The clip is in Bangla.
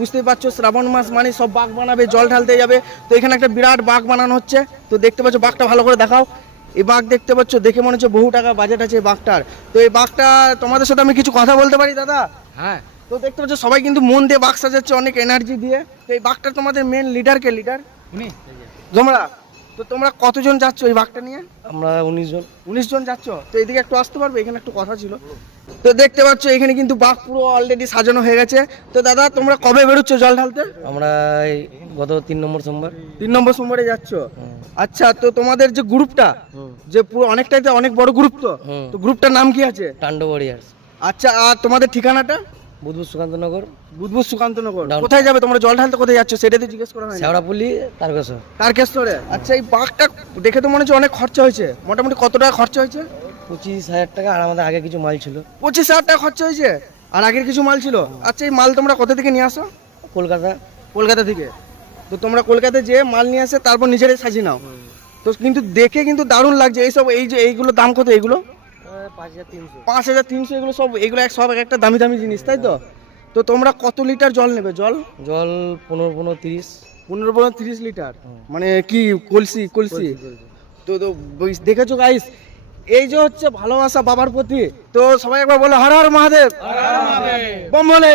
বুঝতেই পারছো শ্রাবণ মাস মানে সব বাঘ বানাবে, জল ঢালতে যাবে। তো এখানে একটা বিরাট বাঘ বানানো হচ্ছে। তো দেখতে পাচ্ছ বাঘটা ভালো করে দেখাও। এই বাঘ দেখতে পাচ্ছ, দেখে মনে হচ্ছে বহু টাকা বাজেট আছে এই বাঘটার। তো এই বাঘটা তোমাদের সাথে আমি কিছু কথা বলতে পারি দাদা? হ্যাঁ। তো দেখতে পাচ্ছ সবাই কিন্তু মন দিয়ে বাঘ সাজাচ্ছে, অনেক এনার্জি দিয়ে। তো এই বাঘটা তোমাদের মেন লিডার কে? লিডার উনি তোমরা। তো তোমরা কতজন যাচ্ছ এই বাঘটা নিয়ে? আমরা 19 জন। 19 জন যাচ্ছ। তো এদিকে একটু আসতে পারবে, এখানে একটু কথা ছিল। তো দেখতে পাচ্ছ এখানে কিন্তু বাঘ পুরো অলরেডি সাজানো হয়ে গেছে। তো দাদা তোমরা কবে বেরোচ্ছ জল ঢালতে? আমরা এই গত 3 নম্বর সোমবার। 3 নম্বর সোমবারে যাচ্ছ। আচ্ছা, তো তোমাদের যে গ্রুপটা, যে পুরো অনেকটাই তো অনেক বড় গ্রুপ, তো গ্রুপটার নাম কি আছে? টান্ডো ওয়ারিয়ার্স। আচ্ছা, আর তোমাদের ঠিকানাটা? বুধবুধ সুকান্তনগর। বুধবুধ সুকান্তনগর। Down. কোথায় যাবে তোমরা জল ঢালতে? কোথায় যাচ্ছ সেটা তো জিজ্ঞেস করা হয়নি। শেওড়াপুলি তারকেশ্বর। তারকেশ্বরে। আচ্ছা, এই বাঘটা দেখে তো মনে হচ্ছে অনেক খরচা হয়েছে। মোটামুটি কত টাকা খরচা হয়েছে? 25,000 টাকা। আর আমাদের আগে কিছু মাল ছিল। 25,000 টাকা খরচা হয়েছে। আর আগের কিছু মাল ছিল। আচ্ছা, এই মাল তোমরা কোথা থেকে নিয়ে আসো? কলকাতা। কলকাতা থেকে। তো তোমরা কলকাতায় যে মাল নিয়ে আসে তারপর নিজেরাই সাজিয়ে নাও। তো কিন্তু দেখে কিন্তু দারুণ লাগছে। এইসব এই যে এইগুলো দাম কত? এইগুলো 5300। 5,300। এগুলো সব এগুলো সব একটা দামি দামি জিনিস, তাই তো? তো তোমরা কত লিটার জল নেবে? জল জল 15-30। 15-30 লিটার। মানে কি কলসি কলসি? তো তো দেখেছো গাইস, এই যে হচ্ছে ভালোবাসা বাবার প্রতি। তো সবাই একবার বলে হর হর মহাদেব, বম বলে।